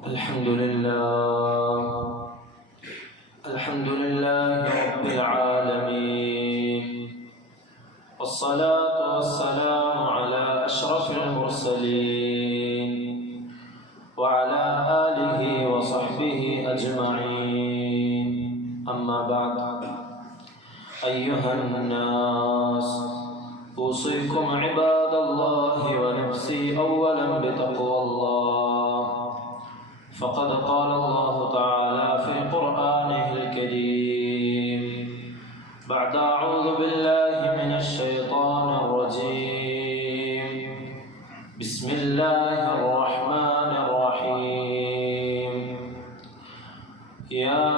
الحمد لله رب العالمين، والصلاة والسلام على أشرف المرسلين وعلى آله وصحبه أجمعين. أما بعد، أيها الناس، أوصيكم عباد الله ونفسي أولا بتقوى الله، فقد قال الله تعالى في قرآنه الكريم بعد أعوذ بالله من الشيطان الرجيم: بسم الله الرحمن الرحيم. يا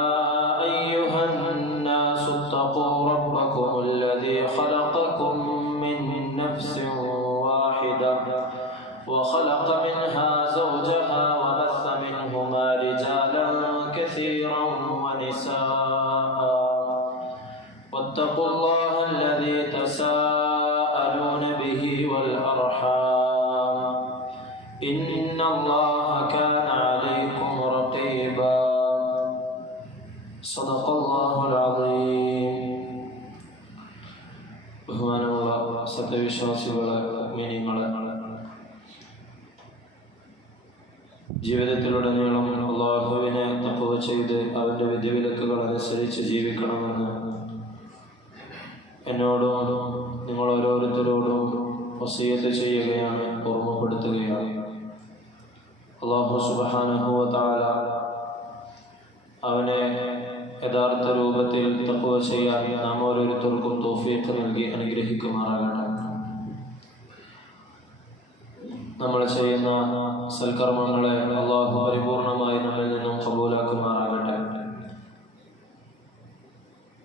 أيها الناس اتقوا ربكم الذي خلقكم من نفس واحدة وخلق منها زوجها وبث منهما رجالا كثيرا ونساء، واتقوا الله الذي تساءلون به والأرحام، إن الله كان عليكم رقيبا. صدق الله العظيم. ബഹുമാനമുള്ള സത്യവിശ്വാസികളെ, മുഅ്മിനീങ്ങളെ, ജീവിതത്തിലുടനീളം അല്ലാഹുവിനെ തഖ്വ ചെയ്ത് അവൻ്റെ വിധിവിലക്കുകൾ അനുസരിച്ച് ജീവിക്കണമെന്ന് എന്നോടും നിങ്ങൾ ഓരോരുത്തരോടും വസിയത്ത് ചെയ്യുകയാണ്, ഓർമ്മപ്പെടുത്തുകയാണ്. അല്ലാഹു സുബ്ഹാനഹു വ തആല അവനെ യഥാർത്ഥ രൂപത്തിൽ തഖ്വ ചെയ്യാൻ നാം ഓരോരുത്തർക്കും തൗഫീഖ് നൽകി അനുഗ്രഹിക്കുമാറാകട്ടെ. നമ്മൾ ചെയ്യുന്ന സൽക്കർമ്മങ്ങളെ അല്ലാഹു പരിപൂർണമായി നമ്മിൽ നിന്നും ഖബൂലാക്കുമാറാകട്ടെ.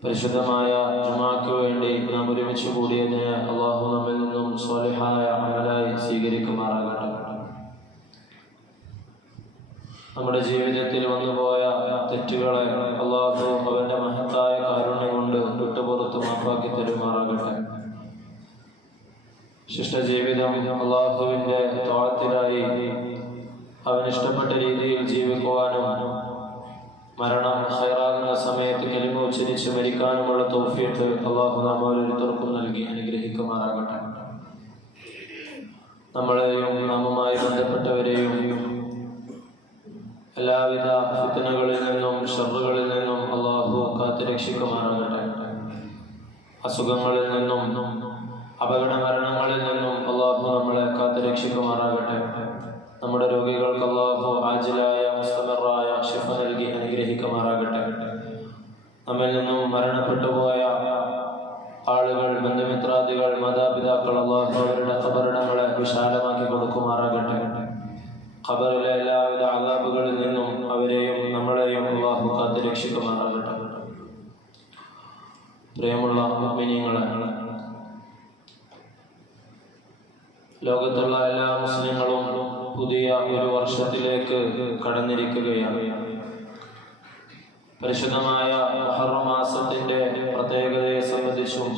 പരിശുദ്ധമായ ജുമാക്ക് വേണ്ടി നാം ഒരുമിച്ച് കൂടിയതിന് അല്ലാഹു നമ്മിൽ നിന്നും സ്വാലിഹായ അമലായി സ്വീകരിക്കുമാറാകട്ടെ. നമ്മുടെ ജീവിതത്തിൽ വന്നുപോയ തെറ്റുകളെ അല്ലാഹു അവന്റെ മഹത്തായ കാരുണ്യം കൊണ്ട് വിട്ടുപുറത്ത് മാപ്പാക്കി തരുമാറാകട്ടെ. ശിഷ്ടജീവിതം അല്ലാഹുവിന്റെ ത്വാഅത്തിനായി അവനിഷ്ടപ്പെട്ട രീതിയിൽ ജീവിക്കുവാനും മരണം ഖൈറാകുന്ന സമയത്ത് കലിമ ഉച്ചരിച്ച് മരിക്കാനുമുള്ള തൗഫീഖ് അല്ലാഹു നാം ഓരോരുത്തർക്കും നൽകി അനുഗ്രഹിക്കുമാറാകട്ടെ. നമ്മളെയും നാമുമായി ബന്ധപ്പെട്ടവരെയും എല്ലാവിധ ഫിത്നകളിൽ നിന്നും ഷർറുകളിൽ നിന്നും അല്ലാഹു കാത്തുരക്ഷിക്കുമാറാകട്ടെ. അസുഖങ്ങളിൽ നിന്നും അപകട മരണങ്ങളിൽ നിന്നും അല്ലാഹു നമ്മളെ കാത്തുരക്ഷിക്കുമാറാകട്ടെ. നമ്മുടെ രോഗികൾക്ക് അല്ലാഹു ആജിലായ മുസ്തമറായ ശിഫ നൽകി അനുഗ്രഹിക്കുമാറാകട്ടെ. നമ്മിൽ നിന്നും മരണപ്പെട്ടു പോയ ആളുകൾ, ബന്ധുമിത്രാദികൾ, മാതാപിതാക്കൾ, അല്ലാഹു അവരുടെ ഖബറിടങ്ങളെ വിശാലമാക്കി കൊടുക്കുമാറാകട്ടെ. ഖബറിലെ എല്ലാവിധ അദാബുകളിൽ നിന്നും അവരെയും നമ്മളെയും അല്ലാഹു കാത്തുരക്ഷിക്കുമാറാകട്ടെ. പ്രിയമുള്ള മുഅ്മിനീങ്ങളെ, ലോകത്തുള്ള എല്ലാ മുസ്ലിങ്ങളും പുതിയ ഒരു വർഷത്തിലേക്ക് കടന്നിരിക്കുകയാണ്. പരിശുദ്ധമായ മുഹറം മാസത്തിന്റെ പ്രത്യേകതയെ സംബന്ധിച്ചും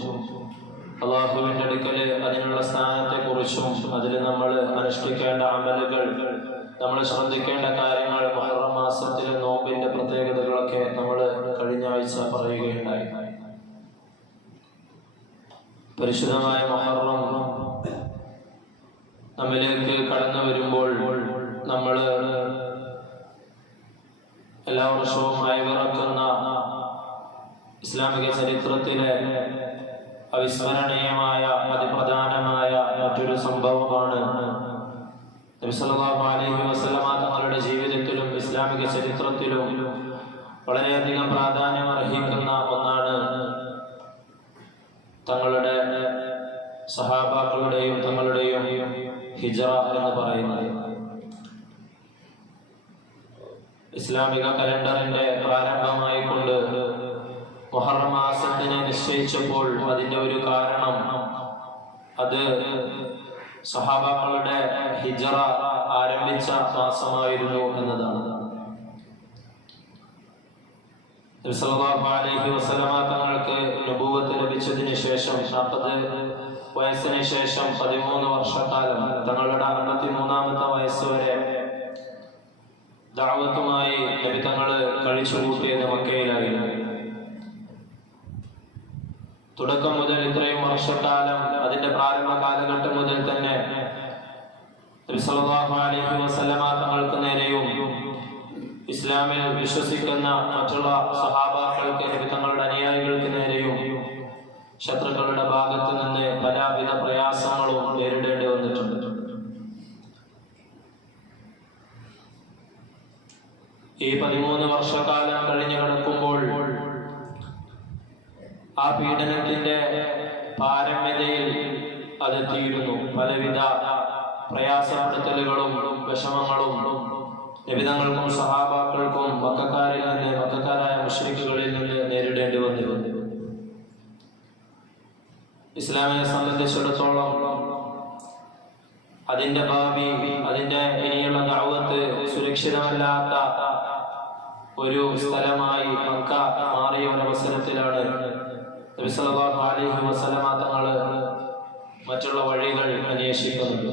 അല്ലാഹുവിന്റെ അടുക്കല് അതിനുള്ള സ്ഥാനത്തെക്കുറിച്ചും അതിൽ നമ്മൾ അനുഷ്ഠിക്കേണ്ട അമലുകൾ, നമ്മൾ ശ്രദ്ധിക്കേണ്ട കാര്യങ്ങൾ, മുഹറം മാസത്തിലെ നോമ്പിന്റെ പ്രത്യേകതകളൊക്കെ നമ്മൾ കഴിഞ്ഞ ആഴ്ച പറയുകയുണ്ടായി. പരിശുദ്ധമായ മുഹറം നമ്മിലേക്ക് കടന്നു വരുമ്പോൾ നമ്മൾ എല്ലാ വർഷവും അയവിറക്കുന്ന ഇസ്ലാമിക ചരിത്രത്തിലെ അവിസ്മരണീയമായ അതിപ്രധാനമായ മറ്റൊരു സംഭവമാണ് നബി സല്ലല്ലാഹു അലൈഹി വസല്ലമ തങ്ങളുടെ ജീവിതത്തിലും ഇസ്ലാമിക ചരിത്രത്തിലും വളരെയധികം പ്രാധാന്യം അർഹിക്കുന്ന ഒന്നാണ് തങ്ങളുടെ സഹാബാക്കളുടെയും തങ്ങളുടെയും ഹിജ്റ എന്ന് പറയുന്നത്. ഇസ്ലാമിക കലണ്ടറിന്റെ പ്രാരംഭമായി കൊണ്ട് മുഹറം മാസത്തിനെ നിശ്ചയിച്ചപ്പോൾ അതിന്റെ ഒരു കാരണം അത് സഹാബാക്കളുടെ ഹിജ്റ ആരംഭിച്ച മാസമായിരുന്നു എന്നതാണ്. നബി സല്ലല്ലാഹു അലൈഹി വസല്ലമ തങ്ങൾക്ക് നബുവത്ത് ലഭിച്ചതിന് ശേഷം 40 വയസ്സിന് ശേഷം 13 വർഷക്കാലം തങ്ങളുടെ 53ാമത്തെ വയസ്സ് വരെ ദഅവത്തുമായി നബി തങ്ങൾ കഴിച്ചുകൂട്ടിയത് മക്കയിലായിരുന്നു. തുടക്കം മുതൽ ഇത്രയും വർഷക്കാലം, അതിന്റെ പ്രാരംഭ കാലഘട്ടം മുതൽ തന്നെ നബി സല്ലല്ലാഹു അലൈഹി വസല്ലമ തങ്ങൾക്ക് നേരെയും ഇസ്ലാമിൽ വിശ്വസിക്കുന്ന മറ്റുള്ള സഹാബാക്കൾക്ക്, നബി തങ്ങളുടെ അനുയായികൾക്ക് നേരെയും ശത്രുക്കളുടെ ഭാഗത്ത് നിന്ന് പലവിധ പ്രയാസങ്ങളും നേരിടേണ്ടി വന്നിട്ടുണ്ട്. ഈ 13 വർഷക്കാലം കഴിഞ്ഞു കിടക്കുമ്പോൾ ആ പീഡനത്തിന്റെ പാരമ്യതയിൽ അതെത്തിയിരുന്നു. പലവിധ പ്രയാസപ്പെടുത്തലുകളും വിഷമങ്ങളും നബിതങ്ങൾക്കും സഹാബാക്കൾക്കും മക്കക്കാരായ മുശ്രിക്കുകളിൽ നിന്ന് നേരിടേണ്ടി വന്നിരുന്നു. ഇസ്ലാമിനെ സംബന്ധിച്ചിടത്തോളം അതിന്റെ ഭാവി, അതിന്റെ ഇനിയുള്ള ദഅവത്ത് സുരക്ഷിതമല്ലാത്ത ഒരു സ്ഥലമായി മക്ക മാറിയ ഒരവസരത്തിലാണ് നബി സല്ലല്ലാഹു അലൈഹി വസല്ലമ തങ്ങൾ മറ്റുള്ള വഴികൾ അന്വേഷിക്കുന്നത്.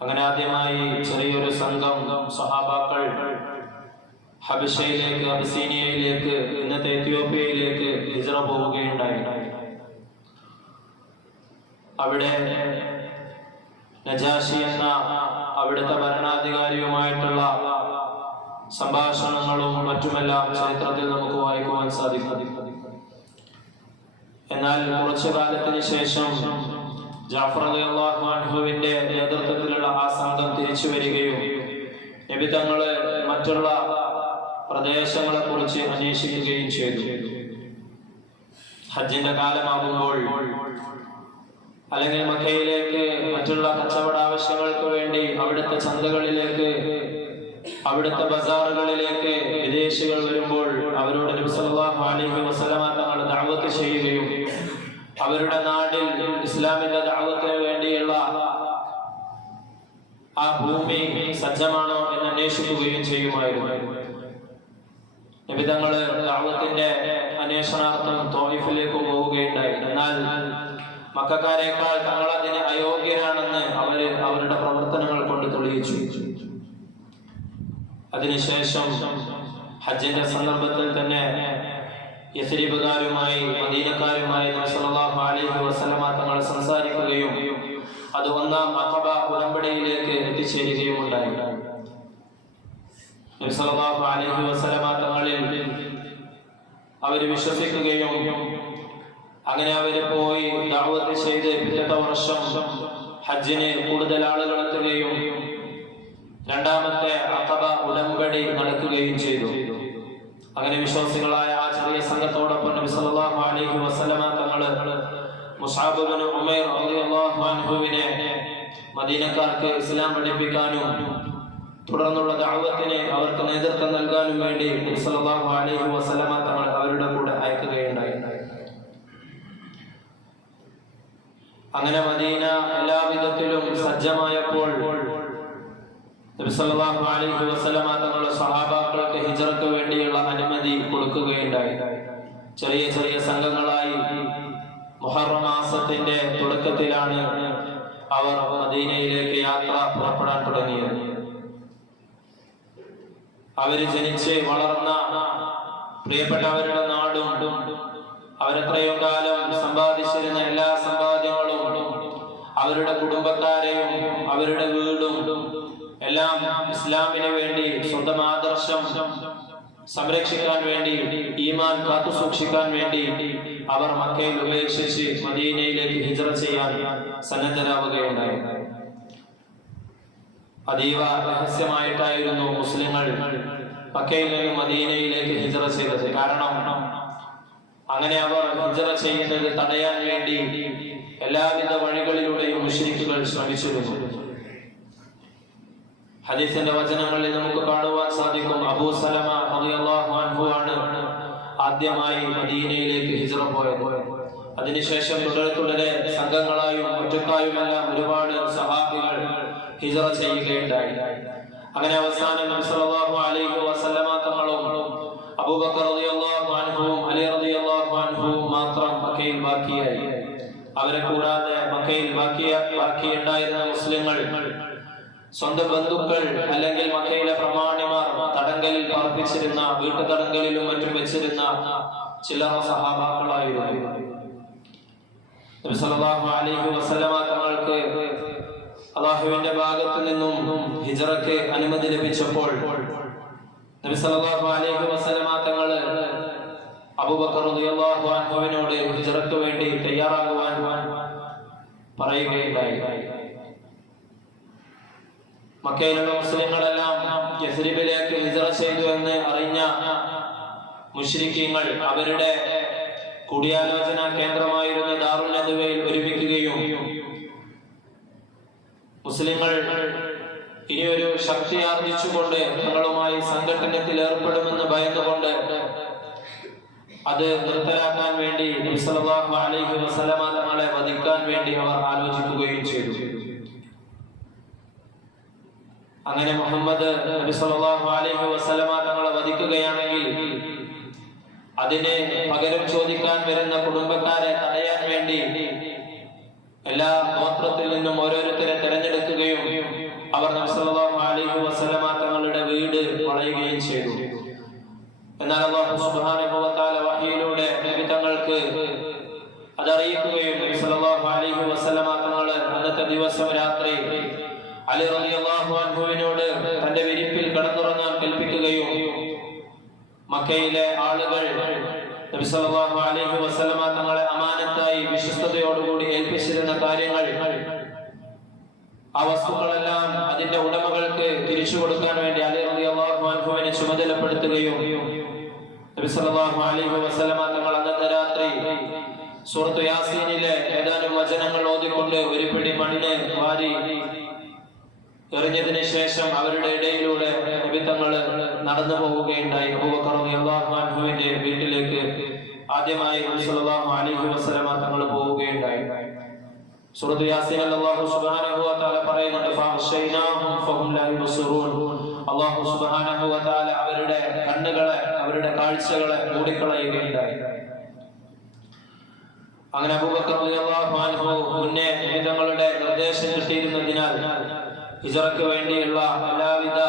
അങ്ങനെ ആദ്യമായി ചെറിയൊരു സംഘം സഹാബാക്കൾ ഹബശയിലേക്ക്, അബിസീനിയയിലേക്ക്, ഇന്നത്തെ എത്യോപ്യയിലേക്ക് ഹിജ്റ പോവുകയുണ്ടായി. അവിടെ നജാഷി എന്ന അവിടുത്തെ ഭരണാധികാരിയുമായിട്ടുള്ള സംഭാഷണങ്ങളും മറ്റുമെല്ലാം ചരിത്രത്തിൽ നമുക്ക് വായിക്കുവാൻ സാധിക്കും. എന്നാൽ കുറച്ചു കാലത്തിന് ശേഷം ജഅഫർ റളിയല്ലാഹു അൻഹുവിന്റെ നേതൃത്വത്തിലുള്ള ആ സംഘം തിരിച്ചു വരികയും നബി തങ്ങള് മറ്റുള്ള പ്രദേശങ്ങളെ കുറിച്ച് അന്വേഷിക്കുകയും ചെയ്തു. ഹജ്ജിന്റെ കാലമാകുമ്പോൾ അല്ലെങ്കിൽ മക്കയിലേക്ക് മറ്റുള്ള കച്ചവട ആവശ്യങ്ങൾക്ക് വേണ്ടി അവിടുത്തെ ചന്തകളിലേക്ക്, അവിടുത്തെ ബസാറുകളിലേക്ക് വിദേശികൾ വരുമ്പോൾ അവരോട് നബി സല്ലല്ലാഹു അലൈഹി വസല്ലമ തങ്ങൾ ദഅവത്ത് ചെയ്യുകയും അവരുടെ നാട്ടിൽ ഇസ്ലാമിന്റെ ദഅവത്തിന് വേണ്ടിയുള്ള ആ ഭൂമി സജ്ജമാണോ എന്ന് അന്വേഷിക്കുകയും ചെയ്യുമായിരുന്നു. നബി തങ്ങൾ ദഅവത്തിന്റെ അന്വേഷണാർത്ഥം ത്വായിഫിലേക്ക് പോവുകയുണ്ടായി. എന്നാൽ മക്കക്കാരേക്കാൾ തങ്ങൾ അതിന് അയോഗ്യരാണെന്ന് അവരുടെ പ്രവർത്തനങ്ങൾ കൊണ്ട് തെളിയിച്ചു. അതിനുശേഷം ഹജ്ജിന്റെ സന്ദർഭത്തിൽ തന്നെ യസ്രിബുകാരുമായി, മദീനക്കാരുമായി നബി സല്ലല്ലാഹു അലൈഹി വസല്ലമ തങ്ങൾ സംസാരിക്കുകയും അത് ഒന്നാം അഖബ ഉടമ്പടിയിലേക്ക് എത്തിച്ചേരുകയും ഉണ്ടായി. നബി സല്ലല്ലാഹു അലൈഹി വസല്ലമ തങ്ങളിൽ അവർ വിശ്വസിക്കുകയും അങ്ങനെ അവര് പോയി ദഅവത്ത് ചെയ്ത് പിറ്റത്തെ വർഷം ഹജ്ജിന് കൂടുതൽ ആളുകൾ എത്തുകയും രണ്ടാമത്തെ അഖബ ഉടമ്പടി നടക്കുകയും ചെയ്തു. അങ്ങനെ വിശ്വാസികളായ ആ ചെറിയ സംഘത്തോടൊപ്പം നബി സല്ലല്ലാഹു അലൈഹി വസല്ലമ തങ്ങൾ മുസ്അബ് ഇബ്നു ഉമൈർ റളിയല്ലാഹു അൻഹുവിനെ മദീനക്കാർക്ക് ഇസ്ലാം പഠിപ്പിക്കാനും തുടർന്നുള്ള ദഅവത്തിന് അവർക്ക് നേതൃത്വം നൽകാനും വേണ്ടി നബി സല്ലല്ലാഹു അലൈഹി വസല്ലമ തങ്ങൾ അവരുടെ കൂടെ അയക്കുകയുണ്ടായി. അങ്ങനെ മദീന എല്ലാവിധത്തിലും സജ്ജമായപ്പോൾ നബി സല്ലല്ലാഹു അലൈഹി വസല്ലമ തങ്ങളുടെ സ്വഹാബാക്കൾക്ക് ഹിജ്റക്ക് വേണ്ടിയുള്ള അനുമതി കൊടുക്കുകയുണ്ടായി. ചെറിയ ചെറിയ സംഘങ്ങളായി മുഹറം മാസത്തിന്റെ തുടക്കത്തിലാണ് അവർ മദീനയിലേക്ക് യാത്ര പുറപ്പെടാൻ തുടങ്ങിയത്. അവര് ജനിച്ച് വളർന്ന പ്രിയപ്പെട്ടവരുടെ നാടും അവരെത്രയോ കാലം സമ്പാദിച്ചിരുന്ന എല്ലാ സമ്പാദ്യങ്ങളും അവരുടെ കുടുംബക്കാരെയും അവരുടെ വീടും എല്ലാം ഇസ്ലാമിന് വേണ്ടി, സ്വന്തം ആദർശം സംരക്ഷിക്കാൻ വേണ്ടി, ഈമാൻ കാത്തു സൂക്ഷിക്കാൻ വേണ്ടി അവർ മക്കയിൽ ഉപേക്ഷിച്ച് മദീനയിലേക്ക് ഹിജ്റ ചെയ്യാൻ സന്നദ്ധരാവുകയുണ്ടായി. അതീവ രഹസ്യമായിട്ടായിരുന്നു മുസ്ലിങ്ങൾ മക്കയിൽ നിന്ന് മദീനയിലേക്ക് ഹിജ്റ ചെയ്തത്. കാരണം അങ്ങനെ അവർ ഹിജ്റ ചെയ്യുന്നത് തടയാൻ വേണ്ടി എല്ലാവിധ വഴികളിലൂടെയും മുശ്രിക്കുകൾ ശ്രമിച്ചിരുന്നു. ഹദീസിന്റെ വചനങ്ങളിൽ നമുക്ക് കാണുവാൻ സാധിക്കും, അബൂ സലമ റളിയല്ലാഹു അൻഹു ആണ് ആദ്യമായി മദീനയിലേക്ക് ഹിജ്റ പോയത്. അതിനുശേഷം തുടരെ സംഘങ്ങളായും ഒറ്റക്കായുമെല്ലാം ഒരുപാട് സഹാബികൾ ഹിജ്റ ചെയ്യുകയുണ്ടായി. അങ്ങനെ അവസാനം നബി സല്ലല്ലാഹു അലൈഹി വസല്ലമ തങ്ങളും അബൂബക്കർ റളിയല്ലാഹു അൻഹുവും അലി റളിയല്ലാഹു അൻഹുവും മാത്രം മക്കയിൽ ബാക്കിയായി. അവരെ കൂടാതെ മക്കയിൽ ബാക്കിയുണ്ടായിരുന്ന മുസ്ലിങ്ങൾ സ്വന്തം ബന്ധുക്കൾ അല്ലെങ്കിൽ മക്കയിലെ പ്രമാണിമാർ പാർപ്പിച്ചിരുന്ന വീട്ടുതടങ്കലിലും മറ്റും വെച്ചിരുന്ന ചില്ലറ സഹാബാക്കളായിരുന്നു. നബി സല്ലല്ലാഹു അലൈഹി വസല്ലമ തങ്ങൾക്ക് അല്ലാഹുവിന്റെ ഭാഗത്തു നിന്നും ഹിജ്റയ്ക്ക് അനുമതി ലഭിച്ചപ്പോൾ നബി സല്ലല്ലാഹു അലൈഹി വസല്ലമ തങ്ങൾ അബൂബക്കർ റളിയല്ലാഹു അൻഹുവിനോട് ഹിജ്റയ്ക്ക് വേണ്ടി തയ്യാറാകുവാൻ പറയുകയുണ്ടായി. മക്കയിലുള്ള മുസ്ലിങ്ങളെല്ലാം യസ്രിബിലേക്ക് ഹിജ്റ ചെയ്തു എന്ന് അറിഞ്ഞ മുശ്രിക്കീങ്ങൾ അവരുടെ കൂടിയാലോചന കേന്ദ്രമായിരുന്ന ദാറുൽ നദ്വയിൽ ഒരുമിക്കുകയും മുസ്ലിങ്ങൾ ഇനിയൊരു ശക്തി ആർജിച്ചുകൊണ്ട് തങ്ങളുമായി സംഘട്ടനത്തിൽ ഏർപ്പെടുമെന്ന് ഭയന്നുകൊണ്ട് അത് നിർത്തലാക്കാൻ വേണ്ടി നബി സല്ലല്ലാഹു അലൈഹി വസല്ലമ തങ്ങളെ വധിക്കാൻ വേണ്ടി അവർ ആലോചിക്കുകയും ചെയ്തു. അങ്ങനെ മുഹമ്മദ് നബി സല്ലല്ലാഹു അലൈഹി വസല്ലമ തങ്ങളെ വധിക്കുകയാണെങ്കിൽ അതിന് പകരം ചോദിക്കാൻ വരുന്ന കുടുംബക്കാരെ തടയാൻ വേണ്ടി എല്ലാ ഗോത്രത്തിൽ നിന്നും ഓരോരുത്തരെ തിരഞ്ഞെടുക്കുകയും അവർ നബി സല്ലല്ലാഹു അലൈഹി വസല്ലമ തങ്ങളുടെ വീട് വളയുകയും ചെയ്തു. എന്നാൽ അല്ലാഹു സുബ്ഹാനഹു വ തആല വഹയിലൂടെ നബി തങ്ങൾക്ക് അതറിയിക്കുകയും നബി സല്ലല്ലാഹു അലൈഹി വസല്ലമ തങ്ങൾ അന്നത്തെ ദിവസം രാത്രി അലി റളിയല്ലാഹു അൻഹുവിനോട് തന്റെ വിരിപ്പിൽ കിടന്നുറങ്ങാൻ കൽപ്പിക്കുകയും മക്കയിലെ ആളുകൾ നബി സല്ലല്ലാഹു അലൈഹി വസല്ലമ തങ്ങളെ അമാനത്തായി വിശ്വസ്തയോടുകൂടി ഏൽപ്പിച്ചിരുന്ന കാര്യങ്ങൾ ആ വസ്തുക്കളെല്ലാം അതിന്റെ ഉടമകൾക്ക് തിരിച്ചു കൊടുക്കാൻ വേണ്ടി അലി റളിയല്ലാഹു അൻഹുവിനെ ചുമതലപ്പെടുത്തുകയും നബി സല്ലല്ലാഹു അലൈഹി വസല്ലമ തങ്ങൾ അന്നത്തെ രാത്രി സൂറത്ത് യാസീനിലെ ഏതാനും വചനങ്ങൾ ഓതിക്കൊണ്ട് ഒരു പിടി മണ്ണ് വാരി എറിഞ്ഞതിന് ശേഷം അവരുടെ ഇടയിലൂടെ നബി തങ്ങൾ നടന്നു പോവുകയുണ്ടായി. അബൂബക്കർ റളിയല്ലാഹു അൻഹുവിന്റെ വീട്ടിലേക്ക് ആദ്യമായി നബി സല്ലല്ലാഹു അലൈഹി വസല്ലമ തങ്ങൾ പോവുകയുണ്ടായി. സൂറത്ത് യാസീനിൽ അല്ലാഹു സുബ്ഹാനഹു വ തആല പറയുന്നുണ്ട് ഫഅശൈനാഹും ഫഹും ലാ യുബ്സിറൂൻ. അല്ലാഹു സുബ്ഹാനഹു വ തആല അവരുടെ കണ്ണുകളെ അവരുടെ കാഴ്ചകളെ മൂടിക്കളയുകയുണ്ടായി. അങ്ങനെ അബൂബക്കർ റളിയല്ലാഹു അൻഹു മുന്നേ നബി തങ്ങളുടെ നിർദ്ദേശം കിട്ടിയിരുന്നതിനാൽ ഹിജ്റയ്ക്ക് വേണ്ടിയുള്ള എല്ലാവിധ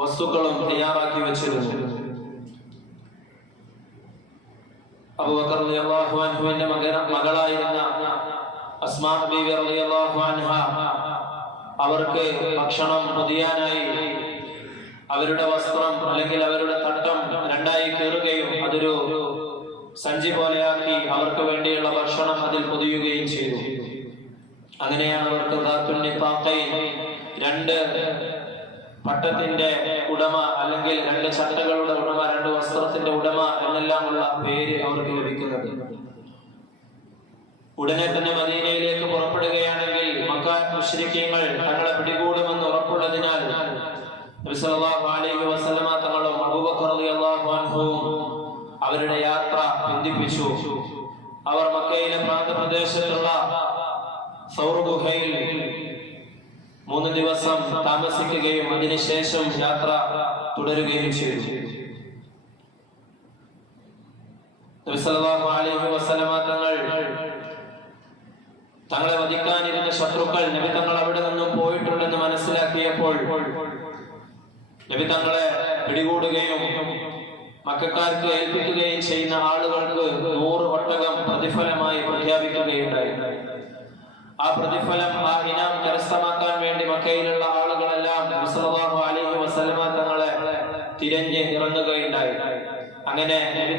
വസ്തുക്കളും തയ്യാറാക്കി വെച്ചിരുന്നു. അബൂബക്കർ റളിയല്ലാഹു അൻഹുവിന്റെ മകളായിരുന്ന അസ്മാ ബീവി റളിയല്ലാഹു അൻഹ അവർക്ക് ഭക്ഷണം പൊതിയാനായി അവരുടെ വസ്ത്രം അല്ലെങ്കിൽ അവരുടെ തട്ടം രണ്ടായി കീറുകയും അതൊരു സഞ്ചി പോലെയാക്കി അവർക്ക് വേണ്ടിയുള്ള ഭക്ഷണം അതിൽ പൊതിയുകയും ചെയ്തു. അങ്ങനെയാണ് അവർക്ക് രണ്ട് പട്ടത്തിന്റെ ഉടമ അല്ലെങ്കിൽ രണ്ട് ചട്ടകളുടെ ഉടമ, രണ്ട് വസ്ത്രത്തിന്റെ ഉടമ എന്നെല്ലാമുള്ള പേര് അവർക്ക് ലഭിക്കുന്നത്. ഉടനെ തന്നെ മദീനയിലേക്ക് പുറപ്പെടുകയാണെങ്കിൽ മക്ക മുശ്രിക്കീങ്ങൾ തങ്ങളെ പിടികൂടുമെന്ന് ഉറപ്പുള്ളതിനാൽ നബി സല്ലല്ലാഹു അലൈഹി വസല്ലമ തങ്ങളും അബൂബക്കർ റളിയല്ലാഹു അൻഹുവും അവരുടെ യാത്ര ബന്ധിപ്പിച്ചു. അവർ മക്കയിലെ പ്രാന്തപ്രദേശത്തുള്ള സൗർ ഗുഹയിൽ 3 ദിവസം താമസിക്കുകയും അതിനുശേഷം യാത്ര തുടരുകയും ചെയ്തു. നബി സല്ലല്ലാഹു അലൈഹി വസല്ലമ തങ്ങളെ വധിക്കാനിരുന്ന ശത്രുക്കൾ നബി തങ്ങൾ അവിടെ നിന്നും പോയിട്ടുണ്ടെന്ന് മനസ്സിലാക്കിയപ്പോൾ നബി തങ്ങളെ പിടികൂടുകയും മക്കക്കാർക്ക് ഏൽപ്പിക്കുകയും ചെയ്യുന്ന ആളുകൾക്ക് 100 ഒട്ടകം പ്രതിഫലമായി പ്രഖ്യാപിക്കുകയുണ്ടായി. ആ പ്രതിഫലം, ആ ഇനാം കരസ്ഥമാക്കാൻ വേണ്ടി മക്കയിലുള്ള ആളുകളെല്ലാം നബി സല്ലല്ലാഹു അലൈഹി വസല്ലമ തങ്ങളെ തിരഞ്ഞ് ഇറങ്ങുകയുണ്ടായി. അങ്ങനെ നബി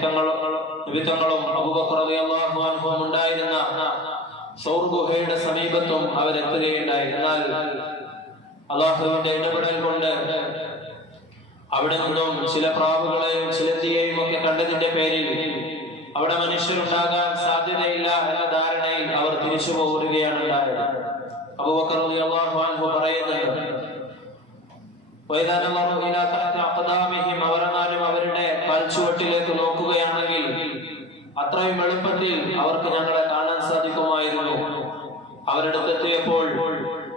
തങ്ങളും അബൂബക്കർ റളിയല്ലാഹു അൻഹുവും ഉണ്ടായിരുന്ന സൗർ ഗുഹയുടെ സമീപത്തും അവരെത്തുകയുണ്ടായി. എന്നാൽ അല്ലാഹുവിന്റെ ഇടപെടൽ കൊണ്ട് അവിടെ നിന്നും ചില പ്രാവുകളെയും ചിലന്തിയെയും ഒക്കെ കണ്ടതിന്റെ പേരിൽ അവിടെ മനുഷ്യരുണ്ടാകാൻ സാധ്യതയില്ല എന്ന ധാരണയിൽ അവർ തിരിച്ചു പോവുകയാണ് ഉണ്ടായത്. അബൂബക്കർ റളിയല്ലാഹു അൻഹു പറയുന്നത്, അവരെങ്ങാനും അവരുടെ കാൽച്ചുവട്ടിലേക്ക് നോക്കുകയാണെങ്കിൽ അത്രയും എളുപ്പത്തിൽ അവർക്ക് ഞങ്ങളെ കാണാൻ സാധിക്കുമായിരുന്നു. അവരെടുത്തെത്തിയപ്പോൾ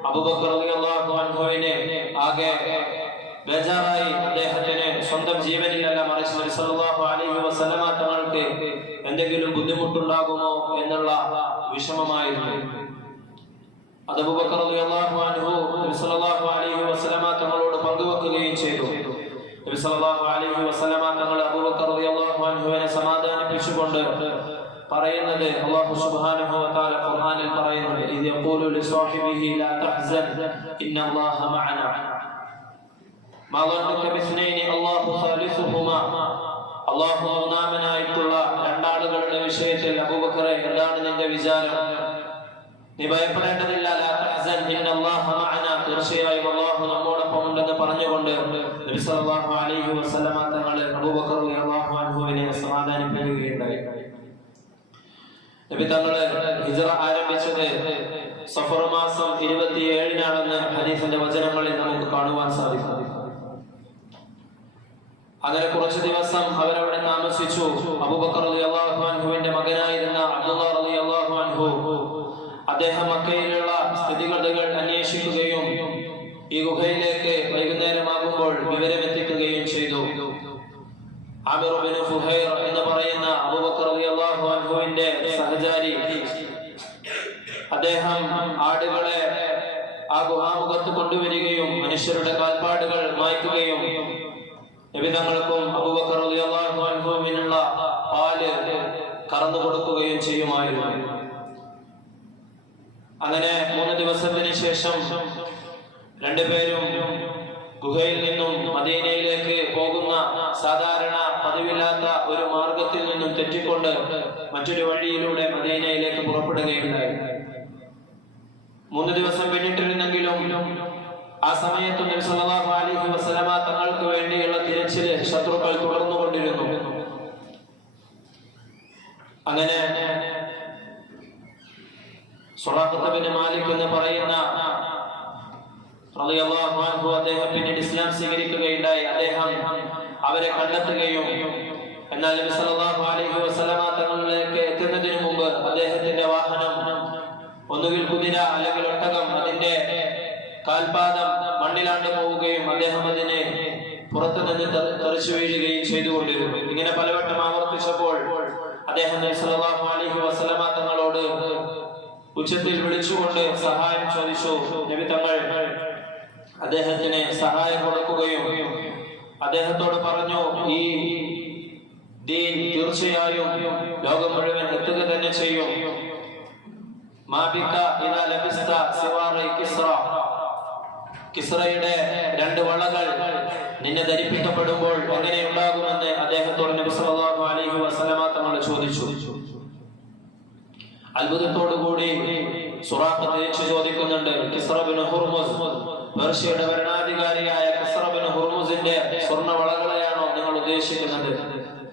അബൂബക്കർ റളിയല്ലാഹു അൻഹുവിനെ ആകെ ബേജാറായി. അദ്ദേഹത്തിന് സ്വന്തം ജീവനിലല്ല മറിച്ച് നബി സല്ലല്ലാഹു അലൈഹി വസല്ലമ തങ്ങൾക്ക് എന്തെങ്കിലും ബുദ്ധിമുട്ടുണ്ടാകുമോ എന്നുള്ള വിഷമമായിരുന്നു. അത് അബൂബക്കർ റളിയല്ലാഹു അൻഹു നബി സല്ലല്ലാഹു അലൈഹി വസല്ലമ തങ്ങളോട് പങ്കുവെക്കുകയും ചെയ്തു. നബി സല്ലല്ലാഹു അലൈഹി വസല്ലമ തങ്ങൾ അബൂബക്കർ റളിയല്ലാഹു അൻഹുവിനെ സമാധാനിപ്പിച്ചുകൊണ്ട് പറയുന്നത് അല്ലാഹു സുബ്ഹാനഹു വ തആല ഖുർആനിൽ പറയുന്നത് ഇദ് യഖൂലു ലിസ്വാഹിബിഹി ലാ തഹ്സൻ ഇന്നല്ലാഹ മഅന മാ ളന്നക ബിസ്നൈനി അല്ലാഹു സാലിസുഹുമാ. അല്ലാഹു മൂന്നാമനായിട്ടുള്ള രണ്ടാളുകളുടെ വിഷയത്തിൽ അബൂബക്കറെ എന്താണ് നിന്റെ വിചാരം? നീ ഭയപ്പെടേണ്ടതില്ല. ലാ തഹ്സൻ ഇന്നല്ലാഹ മഅന, തീർച്ചയായും അല്ലാഹു നമ്മോടൊപ്പം ഉണ്ടെന്ന് പറഞ്ഞുകൊണ്ട് നബി സല്ലല്ലാഹു അലൈഹി വസല്ലമ തങ്ങൾ അബൂബക്കർ റളിയല്ലാഹു അൻഹുവിനെ സമാധാനിപ്പിക്കുകയുണ്ടായി. നബി തങ്ങള് ഹിജ്റ ആരംഭിച്ചത് സഫർ മാസം 27-നാണെന്ന് ഹദീസിന്റെ വചനങ്ങളിൽ നമുക്ക് കാണുവാൻ സാധിക്കും. അങ്ങനെ കുറച്ചു ദിവസം അവരവിടെ താമസിച്ചു. അബൂബക്കർ റളിയല്ലാഹു അൻഹുവിന്റെ മകനായിരുന്ന അബ്ദുല്ലാഹ് റളിയല്ലാഹു അൻഹു അദ്ദേഹം മക്കയിലുള്ള സ്ഥിതിഗതികൾ അന്വേഷിക്കുകയും ഈ ഗുഹയിലേക്ക് വൈകുന്നേരമാകുമ്പോൾ വിവരമെത്തിക്കുകയും ചെയ്തു. ആമിർ ഇബ്നു ഫുഹൈർ എന്ന് പറയുന്ന അബൂബക്കർ റളിയല്ലാഹു അൻഹുവിന്റെ സഹചാരി, അദ്ദേഹം ആടുകളെ ആ ഗുഹാമുഖത്ത് കൊണ്ടുവരികയും മനുഷ്യരുടെ കാൽപ്പാടുകൾ മായ്ക്കുകയും നബി തങ്ങൾക്കും അബൂബക്കർ റളിയല്ലാഹു അൻഹുവിനുള്ള പാല് കറന്നു കൊടുക്കുകയും ചെയ്യുമായിരുന്നു. അങ്ങനെ 3 ദിവസത്തിന് ശേഷം രണ്ടുപേരും ഗുഹയിൽ നിന്നും മദീനയിലേക്ക് പോകുന്ന സാധാരണ പതിവില്ലാത്ത ഒരു മാർഗത്തിൽ നിന്നും തെറ്റിക്കൊണ്ട് മറ്റൊരു വഴിയിലൂടെ മദീനയിലേക്ക് പുറപ്പെടുകയുണ്ടായി. 3 ദിവസം പിന്നിട്ടിരുന്നെങ്കിലും ആ സമയത്ത് നബി സല്ലല്ലാഹു അലൈഹി വസല്ലമ തങ്ങൾക്ക് വേണ്ടിയുള്ള തിരച്ചില് ശത്രുക്കൾ തുടർന്നുകൊണ്ടിരുന്നു. അങ്ങനെ സുറാഖത്ത് ബിൻ മാലിക് എന്ന് പറയുന്ന റളിയല്ലാഹു അൻഹു അദ്ദേഹം പിന്നീട് ഇസ്ലാം സ്വീകരിക്കുകയുണ്ടായി. അദ്ദേഹം അവരെ കണ്ടെത്തുകയും എന്നാൽ നബി സല്ലല്ലാഹു അലൈഹി വസല്ലമ തങ്ങളിലേക്ക് എത്തുന്നതിന് മുമ്പ് അദ്ദേഹത്തിന്റെ വാഹനം ഒന്നുകിൽ കുതിര അല്ലെങ്കിൽ ഒട്ടകം അതിന്റെ കാൽപാദം മണ്ണിലാണ്ട് പോവുകയും അദ്ദേഹം അതിനെ പുറത്തു നിന്ന് തെറിച്ചു വീഴുകയും ചെയ്തുകൊണ്ടിരുന്നു. ഇങ്ങനെ പലവട്ടം ആവർത്തിച്ചപ്പോൾ അദ്ദേഹം നബി സല്ലല്ലാഹു അലൈഹി വസല്ലമ തങ്ങളോട് ഉച്ചത്തിൽ വിളിച്ചുകൊണ്ട് സഹായം ചോദിച്ചു. നബി തങ്ങൾ അദ്ദേഹത്തിന് സഹായം കൊടുക്കുകയും അദ്ദേഹത്തോട് പറഞ്ഞു, ഈ ദീൻ തീർച്ചയായും ലോകം മുഴുവൻ എത്തുക തന്നെ ചെയ്യും. കിസ്റയുടെ 2 വളകൾ നിന്നെ ധരിപ്പിക്കപ്പെടുമ്പോൾ എങ്ങനെയുണ്ടാകുമെന്ന് അദ്ദേഹത്തോട് നബി സല്ലല്ലാഹു അലൈഹി വസല്ലമ തങ്ങൾ ചോദിച്ചു. അത്ഭുതത്തോടുകൂടി സുറാഖ തിരിച്ചു ചോദിക്കുന്നുണ്ട്, കിസ്റ ബിൻ ഹുർമുസ്, പേർഷ്യയുടെ ഭരണാധികാരിയായ കിസ്റ ബിൻ ഹുർമുസിന്റെ സ്വർണ്ണ വളകളെയാണോ നിങ്ങൾ ഉദ്ദേശിക്കുന്നത്?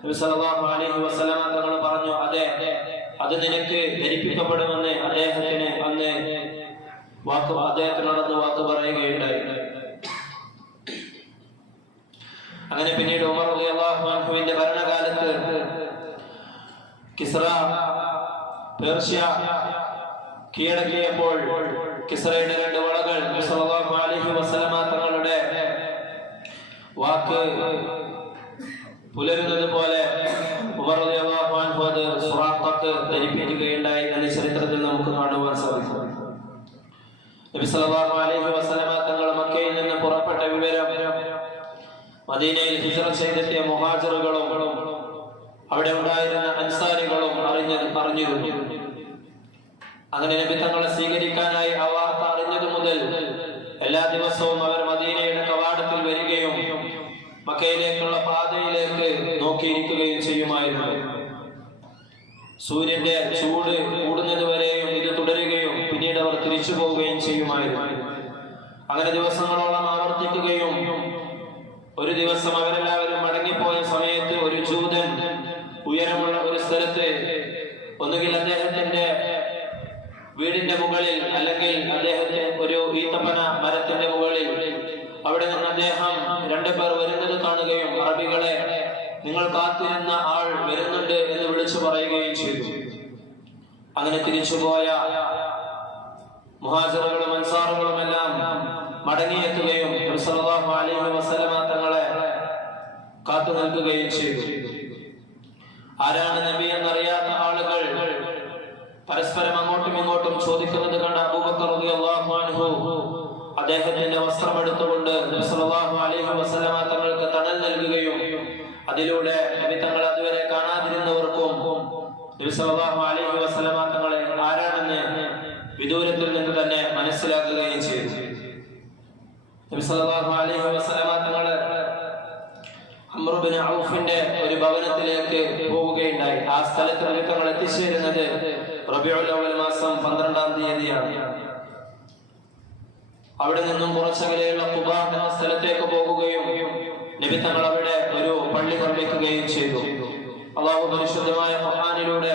നബി സല്ലല്ലാഹു അലൈഹി വസല്ലമ തങ്ങൾ പറഞ്ഞു, അതെ, അത് നിനക്ക് ധരിപ്പിക്കപ്പെടുമെന്ന് അദ്ദേഹത്തിനോടൊന്ന് വാക്ക് പറയുകയുണ്ടായി. അങ്ങനെ പിന്നീട് ഉമർ റളിയല്ലാഹു അൻഹുവിന്റെ ഭരണകാലത്ത് കിസ്റ പേർഷ്യ കീഴടക്കിയപ്പോൾ കിസ്റയുടെ 2 വളകൾ നബി സല്ലല്ലാഹു അലൈഹി വസല്ലമ തങ്ങളുടെ വാക്ക് പുലരുന്നത് പോലെ ഉമർ റളിയല്ലാഹു അൻഹു അത് സുറാഖത്ത് ധരിപ്പിക്കുകയുണ്ടായി എന്ന് ചരിത്രത്തിൽ നമുക്ക് കാണുവാൻ സാധിക്കും. നബി സല്ലല്ലാഹു അലൈഹി വസല്ലമ തങ്ങൾ മക്കയിൽ നിന്ന് പുറപ്പെട്ട വിവരം മദീനയിൽ ഹിജ്റ ചെയ്തെത്തിയ മുഹാജിറുകളും അവിടെ ഉണ്ടായിരുന്ന അൻസാരികളും അറിഞ്ഞിരുന്നു. അങ്ങനെ നബി തങ്ങളെ സ്വീകരിക്കാനായി ആ വാർത്ത അറിഞ്ഞതു മുതൽ എല്ലാ ദിവസവും അവർ മദീനയുടെ കവാടത്തിൽ വരികയും മക്കയിലേക്കുള്ള പാതയിലേക്ക് നോക്കിയിരിക്കുകയും ചെയ്യുമായിരുന്നു. സൂര്യന്റെ ചൂട് കൂടുന്നത് വരെയും ഇത് തുടരുകയും പിന്നീട് അവർ തിരിച്ചു പോവുകയും ചെയ്യുമായിരുന്നു. അങ്ങനെ ദിവസങ്ങളോളം ആവർത്തിക്കുകയും ഒരു ദിവസം അവരെല്ലാവരും മടങ്ങിപ്പോയ സമയത്ത് ഒരു ജൂതൻ ഉയരമുള്ള ഒരു സ്ഥലത്ത് ഒന്നുകിൽ അദ്ദേഹത്തിന്റെ വീടിന്റെ മുകളിൽ അല്ലെങ്കിൽ അദ്ദേഹത്തെ ഒരു ഈത്തപ്പന മരത്തിന്റെ മുകളിൽ അവിടെ നിന്ന് അദ്ദേഹം 2 പേർ വരുന്നത് കാണുകയും അറബികളെ നിങ്ങൾ കാത്തിരുന്ന ആൾ വരുന്നുണ്ട് എന്ന് വിളിച്ചു പറയുകയും ചെയ്തു. അങ്ങനെ തിരിച്ചുപോയ മുഹാജിറുകളും അൻസാറുകളും എല്ലാം മടങ്ങിയെത്തുകയും നബി സല്ലല്ലാഹു അലൈഹി വസല്ലമ തങ്ങളെ കാത്തു നിൽക്കുകയും ചെയ്തു. ആരാണ് നബി എന്നറിയാത്ത ആളുകൾ പരസ്പരം അങ്ങോട്ടും ഇങ്ങോട്ടും ചോദിക്കുന്നത് കണ്ട അബൂബക്കർ റളിയല്ലാഹു അൻഹു അദ്ദേഹത്തിന്റെ വസ്ത്രം എടുത്തുകൊണ്ട് നബി സല്ലല്ലാഹു അലൈഹി വസല്ലമ തങ്ങൾക്ക് തണൽ നൽകുകയും അതിലൂടെ നബി തങ്ങൾ അതുവരെ കാണാതിരുന്നവർക്കും നബി സല്ലല്ലാഹു അലൈഹി വസല്ലമ തങ്ങളെ ആരാണെന്ന് വിദൂരത്തിൽ നിന്ന് തന്നെ മനസ്സിലാക്കുകയും ചെയ്തു. നബി സല്ലല്ലാഹു അലൈഹി വസല്ലമ തങ്ങൾ അംർ ഇബ്നു ഔഫിന്റെ ഒരു ഭവനത്തിലേക്ക് പോവുകയുണ്ടായി. ആ സ്ഥലത്ത് നബി തങ്ങൾ എത്തിച്ചേരുന്നത് റബീഉൽ അവ്വൽ മാസം 12-ാം തീയതിയാണ്. അവിടെ നിന്നും കുറച്ചകലെയുള്ള ഖുബാ എന്ന സ്ഥലത്തേക്ക് പോകുകയും നബി തങ്ങൾ അവിടെ ഒരു പള്ളി നിർമ്മിക്കുകയും ചെയ്തു. അല്ലാഹു പരിശുദ്ധമായ ഖുർആനിലൂടെ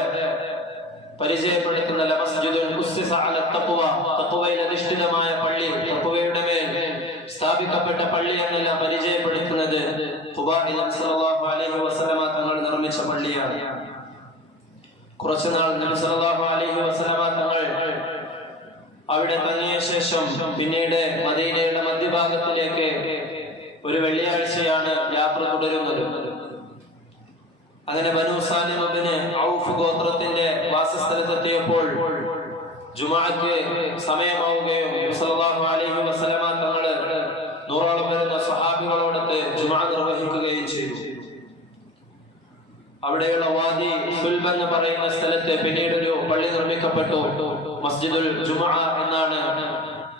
പരിചയപ്പെടുത്തുന്ന ലമസ്ജിദുൻ ഉസ്സിസ അല തഖ്വ, തഖ്വയിൽ അധിഷ്ഠിതമായ പള്ളി, തഖ്വയുടെ മേൽ സ്ഥാപിക്കപ്പെട്ട പള്ളി എന്നെല്ലാം പരിചയപ്പെടുത്തുന്നത് ഖുബായിൽ നബി സല്ലല്ലാഹു അലൈഹി വസല്ലമ തങ്ങൾ നിർമ്മിച്ച പള്ളിയാണ്. കുറച്ചുനാൾ നബി സല്ലല്ലാഹു അലൈഹി വസല്ലമ തങ്ങൾ അവിടെ തങ്ങിയ ശേഷം പിന്നീട് മദീനയുടെ മധ്യഭാഗത്തിലേക്ക് ഒരു വെള്ളിയാഴ്ചയാണ് യാത്ര തുടരുന്നത്. അങ്ങനെ ബനൂ സാലിം ഇബ്നു ഔഫ് ഗോത്രത്തിന്റെ വാസസ്ഥലത്തെത്തിയപ്പോൾ ജുമുഅക്ക് സമയമാവുകയും നബി സല്ലല്ലാഹു അലൈഹി വസല്ലമ തങ്ങൾ 100ഓളം വരുന്ന സ്വഹാബികളോടൊത്ത് ജുമുഅ നിർവഹിക്കുകയും ചെയ്തു. അവിടെയുള്ള വാദി സുൽബ് എന്ന് പറയുന്ന സ്ഥലത്ത് പിന്നീട് ഒരു പള്ളി നിർമ്മിക്കപ്പെട്ടു. മസ്ജിദുൽ ജുമുഅ എന്നാണ്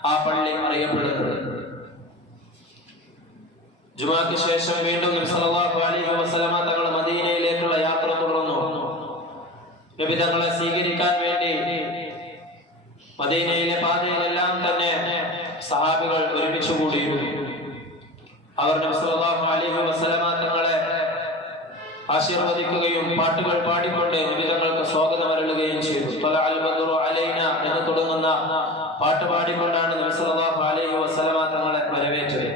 ആ പള്ളി അറിയപ്പെടുന്നത്. ജുമുഅക്ക് ശേഷം വീണ്ടും നബി സല്ലല്ലാഹു അലൈഹി വസല്ലമ തങ്ങൾ മദീനയിലേക്കുള്ള യാത്ര തുടർന്നു. നബി തങ്ങളെ സ്വീകരിക്കാൻ വേണ്ടി മദീനയിലെ പാതയിലെല്ലാം തന്നെ സഹാബികൾ ഒരുമിച്ച് കൂടിയിരുന്നു. അവർ നബി സല്ലല്ലാഹു അലൈഹി വസല്ലമ തങ്ങളെ ആശീർവദിക്കുകയും പാട്ടുകൾ പാടിക്കൊണ്ട് നബി തങ്ങൾക്ക് സ്വാഗതം അരുളുകയും ചെയ്തു. ത്വലഅൽ ബദ്റു അലൈന എന്ന് തുടങ്ങുന്ന പാട്ട് പാടിക്കൊണ്ടാണ് നബി സല്ലല്ലാഹു അലൈഹി വസല്ലമ തങ്ങളെ വരവേറ്റത്.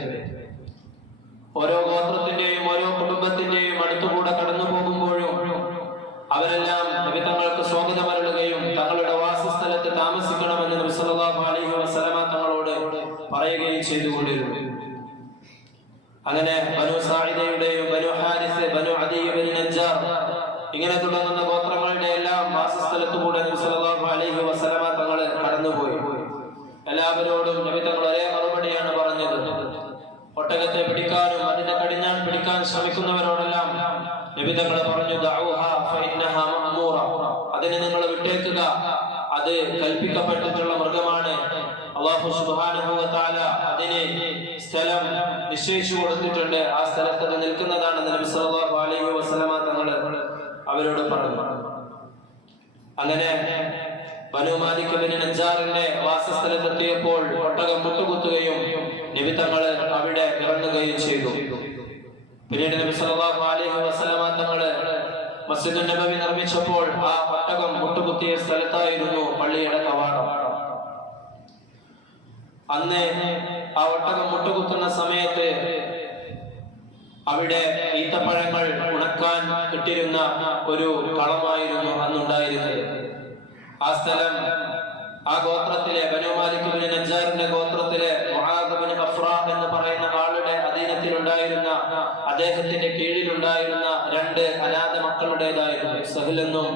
ഓരോ ഗോത്രത്തിന്റെയും ഓരോ കുടുംബത്തിന്റെയും അടുത്തുകൂടെ കടന്നു പോകുമ്പോഴും അവരെല്ലാം നബി തങ്ങൾക്ക് സ്വാഗതം അരുളുകയും തങ്ങളുടെ വാസസ്ഥലത്ത് താമസിക്കണമെന്ന് നബി സല്ലല്ലാഹു അലൈഹി വസല്ലമ തങ്ങളോട് പറയുകയും ചെയ്തുകൊണ്ടിരുന്നു. അങ്ങനെ ബനു സാഇദയുടെയും ബനു ഹാരിസ്, ബനു അദി ഇബ്നു നജ്ജാർ ഇങ്ങനെ തുടങ്ങുന്ന ഗോത്രങ്ങളുടെ എല്ലാം വാസസ്ഥലത്തുകൂടെ നബി സല്ലല്ലാഹു അലൈഹി വസല്ലമ തങ്ങൾ കടന്നുപോയി. എല്ലാവരോടും നബി തങ്ങൾ ഒരേ മറുപടിയാണ് പറഞ്ഞത്. ഒട്ടകത്തെ പിടിക്കാനും അതിന്റെ കടിഞ്ഞാൺ പിടിക്കാൻ ശ്രമിക്കുന്നവരോടെല്ലാം നബി തങ്ങൾ പറഞ്ഞു, ദഅൂഹാ ഫഇന്നഹാ മഅ്മൂറ, അതിനെ നിങ്ങൾ വിട്ടേക്കുക, അത് കൽപ്പിക്കപ്പെട്ടിട്ടുള്ള മൃഗമാണ്. അല്ലാഹു സുബ്ഹാനഹു വ തആല അതിനെ സ്ഥലം നിശ്ചയിച്ചു കൊടുത്തിട്ടുണ്ട്, ആ സ്ഥലത്ത് അത് നിൽക്കുന്നതാണെന്ന് നബി സല്ലല്ലാഹു അലൈഹി വസല്ലമ തങ്ങൾ അവരോട് പറഞ്ഞു. അങ്ങനെ ബനു മാലിക് ഇബ്നു നജ്ജാറിന്റെ വാസസ്ഥലത്തെത്തിയപ്പോൾ ഒട്ടകം മുട്ടുകുത്തുകയും നബി തങ്ങൾ അവിടെ ഇറങ്ങുകയും ചെയ്തു. പിന്നീട് നബി സല്ലല്ലാഹു അലൈഹി വസല്ലമ തങ്ങൾ മസ്ജിദുൻ നബവി നിർമ്മിച്ചപ്പോൾ ആ ഒട്ടകം മുട്ടുകുത്തിയ സ്ഥലത്തായിരുന്നു പള്ളിയുടെ കവാടം. അന്ന് ആ ഒട്ടകം മുട്ടുകുത്തുന്ന സമയത്ത് അവിടെ ഈത്തപ്പഴങ്ങൾ ഉണക്കാൻ ഇട്ടിരുന്ന ഒരു കളമായിരുന്നു അന്നുണ്ടായിരുന്നത്. ആ സ്ഥലം ആ ഗോത്രത്തിലെ ബനു മാലിക് ഇബ്നു നജ്ജാറിന്റെ ഗോത്രത്തിലെ മുആദ് ഇബ്നു ഖഫ്റ എന്ന് പറയുന്ന ആളുടെ അധീനത്തിലുണ്ടായിരുന്ന, അദ്ദേഹത്തിന്റെ കീഴിലുണ്ടായിരുന്ന 2 അനാഥ മക്കളുടേതായിരുന്നു. സഹൽ എന്നും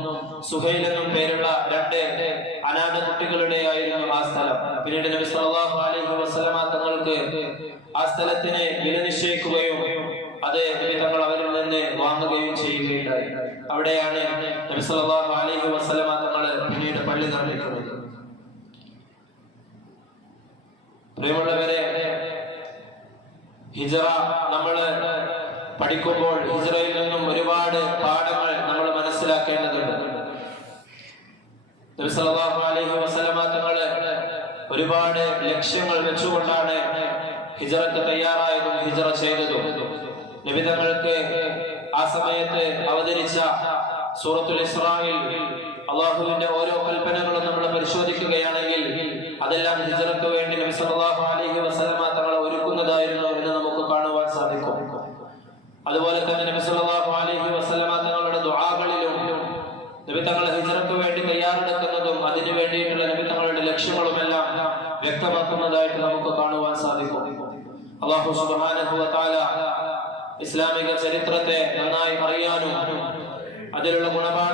സുഹൈൽ എന്നും പേരുള്ള 2 അനാഥ കുട്ടികളുടെയായിരുന്നു ആ സ്ഥലം. പിന്നീട് നബി സല്ലല്ലാഹു അലൈഹി വസല്ലമ തങ്ങൾക്ക് ആ സ്ഥലത്തിന് വില നിശ്ചയിക്കുകയും അത് നബി തങ്ങൾ അവരിൽ നിന്ന് വാങ്ങുകയും ചെയ്യുകയുണ്ടായി. അവിടെയാണ് നബി സല്ലല്ലാഹു അലൈഹി വസല്ലമ തങ്ങൾ പിന്നീട് പള്ളി നിർമ്മിക്കുന്നത്. പ്രിയമുള്ളവരെ, ഹിജ്റ നമ്മൾ പഠിക്കുമ്പോൾ ഹിജ്റയിൽ നിന്നും ഒരുപാട് പാഠങ്ങൾ നമ്മൾ മനസ്സിലാക്കേണ്ടതുണ്ട്. നബി സല്ലല്ലാഹു അലൈഹി വസല്ലമ തങ്ങൾ ഒരുപാട് ലക്ഷ്യങ്ങൾ വെച്ചുകൊണ്ടാണ് ഹിജ്റക്ക് തയ്യാറായതും ഹിജ്റ ചെയ്തതും. നബി തങ്ങൾക്ക് ആ സമയത്ത് അവതരിച്ച സൂറത്തുൽ ഇസ്രായിൽ അല്ലാഹുവിന്റെ ഓരോ കൽപ്പനകളും നമ്മൾ പരിശോധിക്കുകയാണെങ്കിൽ അതെല്ലാം ഹിജ്റക്ക് വേണ്ടി നബി സല്ലല്ലാഹു അലൈഹി വസല്ലമ തങ്ങൾ ഒരുക്കുന്നതായിരുന്നു എന്ന് നമുക്ക് കാണുവാൻ സാധിക്കും. അതുപോലെ തന്നെ നബി സല്ലല്ലാഹു അലൈഹി വസല്ലമ തങ്ങളുടെ ദുആകളിലും നബി തങ്ങൾ ഹിജ്റക്ക് വേണ്ടി തയ്യാറെടുക്കുന്നതും അതിനു വേണ്ടിയിട്ടുള്ള നബി തങ്ങളുടെ ലക്ഷ്യങ്ങളുമെല്ലാം വ്യക്തമാക്കുന്നതായിട്ട് നമുക്ക് കാണുവാൻ സാധിക്കും. അല്ലാഹു സുബ്ഹാനഹു വ തആല ഇസ്ലാമിക ചരിത്രത്തെ നന്നായി അറിയാനും അതിലുള്ള ഗുണപാഠ